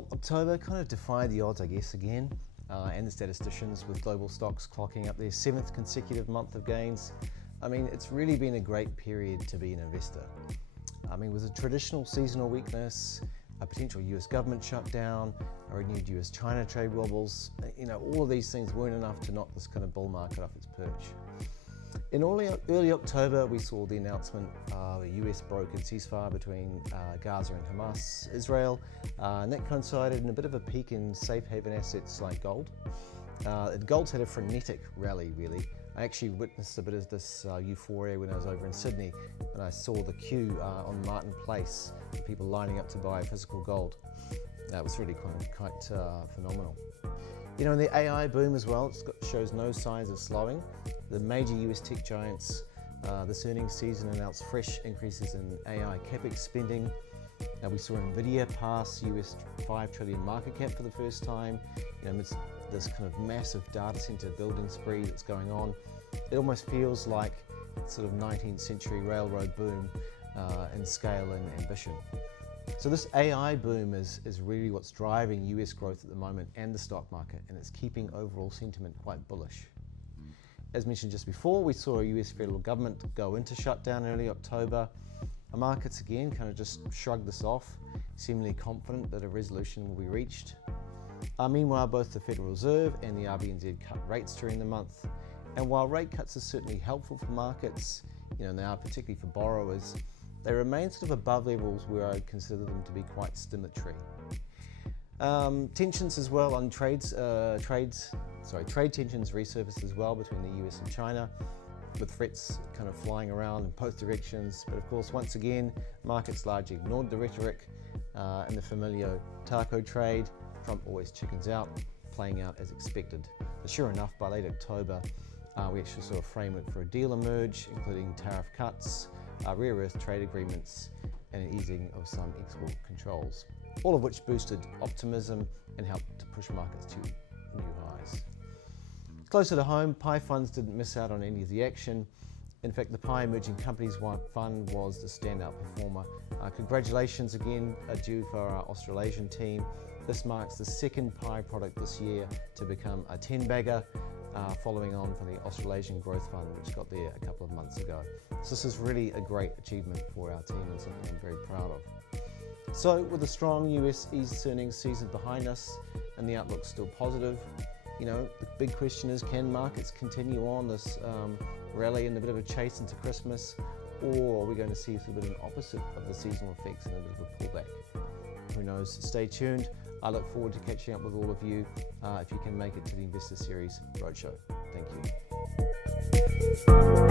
Well, October kind of defied the odds, I guess, again, and the statisticians, with global stocks clocking up their 7th consecutive month of gains. I mean, it's really been a great period to be an investor. I mean, with a traditional seasonal weakness, a potential US government shutdown, a renewed US-China trade wobbles, all of these things weren't enough to knock this kind of bull market off its perch. In early October, we saw the announcement of a US brokered ceasefire between Gaza and Hamas, Israel, and that coincided in a bit of a peak in safe haven assets like gold. Gold's had a frenetic rally, really. I actually witnessed a bit of this euphoria when I was over in Sydney, and I saw the queue on Martin Place, people lining up to buy physical gold. That was really quite phenomenal. In the AI boom as well, it shows no signs of slowing. The major US tech giants this earnings season announced fresh increases in AI capex spending. We saw Nvidia pass US $5 trillion market cap for the first time. Amidst this kind of massive data center building spree that's going on, it almost feels like sort of 19th century railroad boom in scale and ambition. So this AI boom is really what's driving US growth at the moment and the stock market, and it's keeping overall sentiment quite bullish. As mentioned just before, we saw a US federal government go into shutdown early October. The markets again kind of just shrugged this off, seemingly confident that a resolution will be reached. Meanwhile, both the Federal Reserve and the RBNZ cut rates during the month. And while rate cuts are certainly helpful for markets, and they are particularly for borrowers, they remain sort of above levels where I'd consider them to be quite stimulatory. Tensions as well on trade tensions resurfaced as well between the US and China, with threats kind of flying around in both directions. But of course, once again, markets largely ignored the rhetoric and the familiar taco trade. Trump always chickens out, playing out as expected. But sure enough, by late October, we actually saw a framework for a deal emerge, including tariff cuts, rare earth trade agreements, and an easing of some export controls, all of which boosted optimism and helped to push markets to new highs. Closer to home, PI funds didn't miss out on any of the action. In fact, the PI Emerging Companies Fund was the standout performer. Congratulations again are due for our Australasian team. This marks the second PI product this year to become a 10-bagger, following on from the Australasian Growth Fund, which got there a couple of months ago. So this is really a great achievement for our team and something I'm very proud of. So with a strong US East earnings season behind us and the outlook still positive, the big question is, can markets continue on this rally and a bit of a chase into Christmas, or are we going to see a bit of an opposite of the seasonal effects and a bit of a pullback? Who knows? Stay tuned. I look forward to catching up with all of you if you can make it to the Investor Series Roadshow. Thank you.